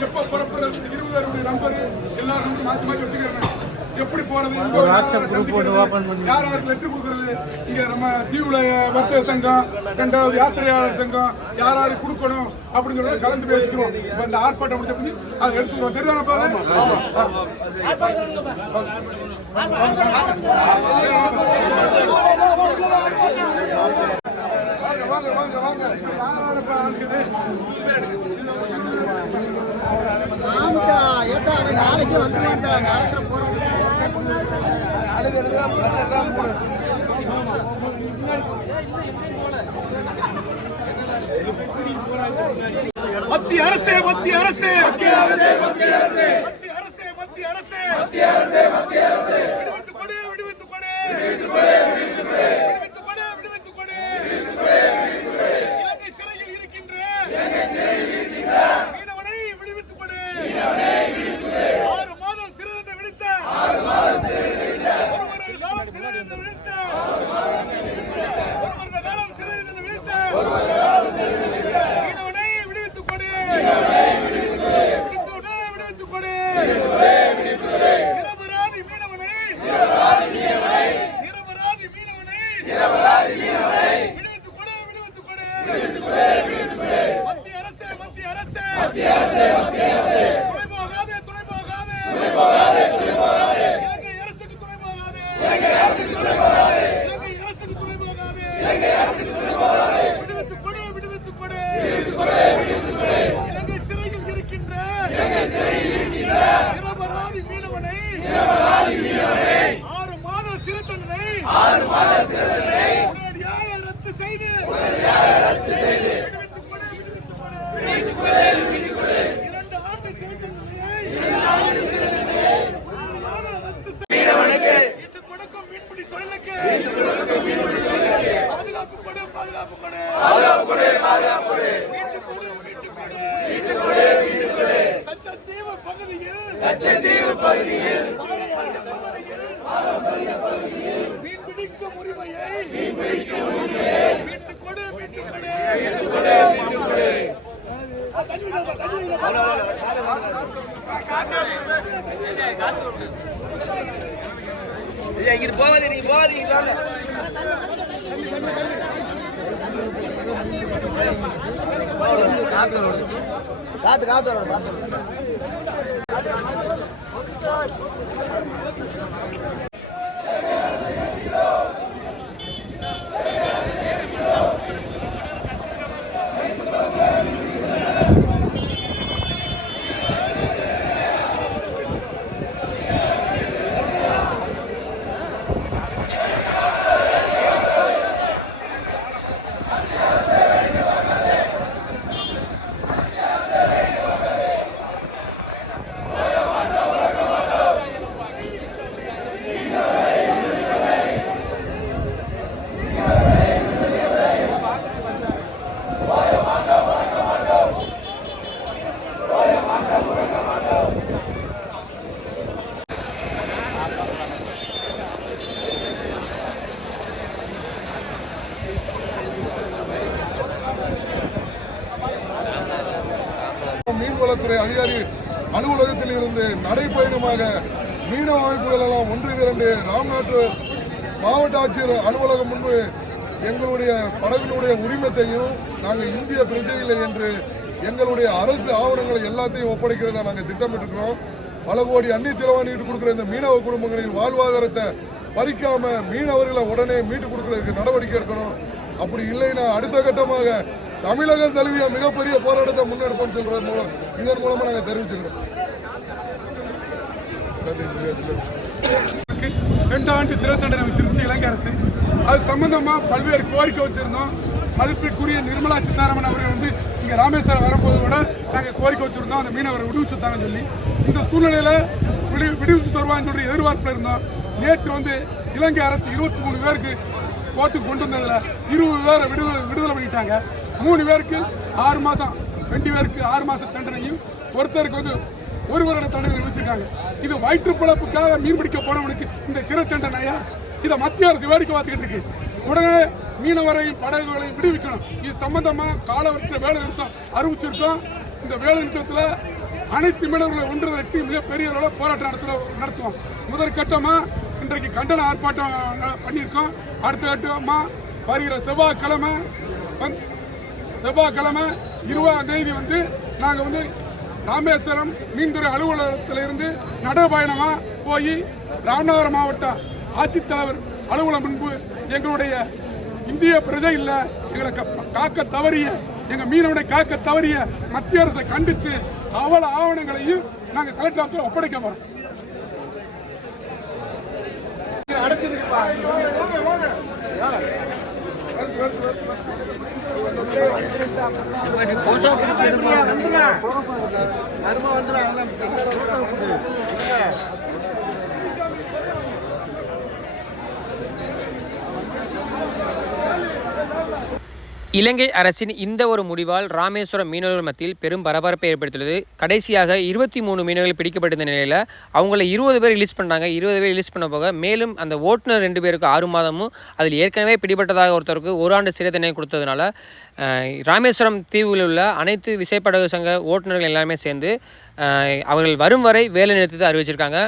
எப்ப புறப்படுறது? இருபது பேருடைய நம்பர் எல்லாரும் மாத்தி மாத்தி வச்சுக்கிறாங்க. எப்படி போறது? யார் யாரை பண்ணி- யார் யாருக்கு லெட்டர் கொடுக்கறது? இங்க நம்ம தீவுல வர்த்தக சங்கம் ரெண்டாவது யாத்திரையாளர் சங்கம் யார் யாருக்கு கொடுக்கணும் அப்படிங்கறத கலந்து பேசிக்கிறோம். இப்ப இந்த ஆர்ப்பாட்டம் முடிஞ்ச பிறகு அதை எடுத்துக்கிறோம் சரிதான பாரு? வாங்க வாங்க வாங்க வாங்க. நாளைக்கு வந்துருவான்டா நாளைக்கு மத்திய அரசே மத்திய அரசே. மத்திய அரசே மத்திய அரசே மத்திய அரசே மத்திய அரசே மத்திய அரசே விடுவித்து கொடு விடுவித்து கொடு விடுவித்து கொடு விடுவித்து கொடு விடுவித்து கொடு விடுவித்து கொடு இலங்கை சிறையில் இருக்கின்ற இலங்கை சிறையில் இருக்கின்ற மீனவனை விடுவித்து கொடு மீனவனை விடுவித்து கொடு ஆறு மாதம் சிறை தண்டனை விடுத்த ஆறு மாதம் சிறை விடுத்த ஒரு வருட காலம் சிறை தண்டனை விடுத்த ஒரு மாதம் சிறை விடுத்த ஒரு வருட காலம் சிறை தண்டனை விடுத்த ஒரு வருட காலம் சிறை விடுத்த மீனவனை விடுவித்துக் கொடு மீனவனை விடுவித்துக் கொடு விடுவித்துக் கொடு விடுவித்துக் கொடு விடுவித்துக் கொடு நிரபராதி மீனவனை நிரபராதி மீனவனை நிரபராதி மீனவனை நிரபராதி மீனவனை விடுவித்துக் கொடு விடுவித்துக் கொடு விடுவித்துக் கொடு விடுவித்துக் கொடு மத்திய அரசே மத்திய அரசே மத்திய அரசே மத்திய அரசே துணை போகாதே துணை போகாதே துணை போகாதே துணை போகாதே இலங்கை அரசுக்கு துணை போகாதே இலங்கை அரசுக்கு துணை போகாதே இலங்கை அரசுக்கு துணை போகாதே இலங்கை அரசுக்கு துணை போகாதே விடுவித்துக் கொடு விடுவித்துக் கொடு விடுவித்துக் கொடு விடுவித்துக் கொடு இலங்கை சிறையில் இருக்கின்ற இலங்கை சிறையில் இருக்கின்ற நிரபராதி மீனவனை நிரபராதி மீனவனை ஆறு மாத சிறை தண்டனை ஆறு மாத சிறை தண்டனை உடனடியாக ரத்து செய்து உடனடியாக ரத்து செய்து லட்சத்தீவு பகுதியில் லட்சத்தீவு பகுதியில். பாரம்பரிய பகுதியில் மீன் பிடிக்கும் உரிமையை மீன் பிடிக்கும் உரிமையை காத்து காத்து வரும் அதிகாரி அலுவலகத்தில் இருந்து நடைப்பயணமாக மீனவ அமைப்புகள் எல்லாம் ஒன்று திரண்டு ராம்நாட்டு மாவட்ட ஆட்சியர் அலுவலகம் முன்பு எங்களுடைய படகுனுடைய உரிமத்தையும் நாங்கள் இந்திய பிரஜைகளை என்று எங்களுடைய அரசு ஆவணங்களை எல்லாத்தையும் ஒப்படைக்கிறதா நாங்கள் திட்டமிட்டிருக்கிறோம். பல கோடி அந்நிய செலவாணிட்டு கொடுக்குற இந்த மீனவ குடும்பங்களின் வாழ்வாதாரத்தை பறிக்காம மீனவர்களை உடனே மீட்டு கொடுக்கறதுக்கு நடவடிக்கை எடுக்கணும். அப்படி இல்லைன்னா அடுத்த கட்டமாக தமிழகம் தழுவிய மிகப்பெரிய போராட்டத்தை முன்னெடுப்போம்னு சொல்றது மூலம் இதன் மூலமா நாங்கள் தெரிவிச்சுக்கிறோம். ரெண்டு ஆண்டு சிறை தண்டனை வச்சிருந்துச்சு இலங்கை அரசு. அது சம்பந்தமா பல்வேறு கோரிக்கை வச்சிருந்தோம். மதிப்பிற்குரிய நிர்மலா சீதாராமன் அவர்கள் வந்து இங்க ராமேஸ்வரம் வரும்போது கூட நாங்கள் கோரிக்கை வச்சிருந்தோம். அந்த மீனவரை விடுவிச்சு தாங்கன்னு சொல்லி. இந்த சூழ்நிலையில விடு விடுவிச்சு தருவான்னு சொல்லி எதிர்பார்ப்பில் இருந்தோம். நேற்று வந்து இலங்கை அரசு இருபத்தி மூணு பேருக்கு கோர்ட்டுக்கு கொண்டு வந்ததுல இருபது பேரை விடுதலை விடுதலை பண்ணிட்டாங்க. மூணு பேருக்கு ஆறு மாதம் ரெண்டு பேருக்கு ஆறு மாதம் தண்டனையும் ஒருத்தருக்கு வந்து ஒரு வருட தண்டனை விதிச்சிருக்காங்க. இது வயிற்று பிழப்புக்காக மீன் பிடிக்க போனவனுக்கு இந்த சிறை தண்டனையா? இதை மத்திய அரசு வேடிக்கை பார்த்துக்கிட்டு இருக்கு. உடனே மீனவரையும் படகுகளையும் விடுவிக்கணும். இது சம்பந்தமாக காலவற்ற வேலை நிறுத்தம் அறிவிச்சிருக்கோம். இந்த வேலை நிறுத்தத்தில் அனைத்து மீனவர்களை ஒன்று திரட்டி மிகப்பெரிய அளவில் போராட்டம் நடத்துற நடத்துவோம். முதற்கட்டமாக இன்றைக்கு கண்டன ஆர்ப்பாட்டம் பண்ணியிருக்கோம். அடுத்த கட்டமாக வருகிற செவ்வாய்க்கிழமை வந்து செவ்வாய்க்கிழமை இருபதாம் தேதி வந்து நாங்கள் வந்து ராமேஸ்வரம் மீன்துறை அலுவலகத்திலிருந்து நடைபயணமாக போய் ராமநாதபுரம் மாவட்ட ஆட்சித்தலைவர் அலுவலகம் முன்பு எங்களுடைய இந்திய பிரஜை இல்லை எங்களை காக்க தவறிய எங்கள் மீனவனை காக்க தவறிய மத்திய அரசை கண்டித்து அவ்வளோ ஆவணங்களையும் நாங்கள் கலெக்டர் ஆஃபீஸில் ஒப்படைக்க போறோம் வந்துடலாம் வந்துடும் இலங்கை அரசின் இந்த ஒரு முடிவால் ராமேஸ்வரம் மீனவர்கள் மத்தியில் பெரும் பரபரப்பை ஏற்படுத்தியுள்ளது. கடைசியாக இருபத்தி மூணு மீனவர்கள் பிடிக்கப்பட்டிருந்த நிலையில் அவங்கள இருபது பேர் ரிலீஸ் பண்ணாங்க இருபது பேர் ரிலீஸ் பண்ண போக மேலும் அந்த ஓட்டுநர் ரெண்டு பேருக்கு ஆறு மாதமும் அதில் ஏற்கனவே பிடிபட்டதாக ஒருத்தருக்கு ஒரு ஆண்டு சிறை தண்டனை கொடுத்ததுனால ராமேஸ்வரம் தீவில் உள்ள அனைத்து விசைப்படகு சங்க ஓட்டுநர்கள் எல்லாருமே சேர்ந்து அவர்கள் வரும் வரை வேலை நிறுத்தத்தை அறிவிச்சிருக்காங்க.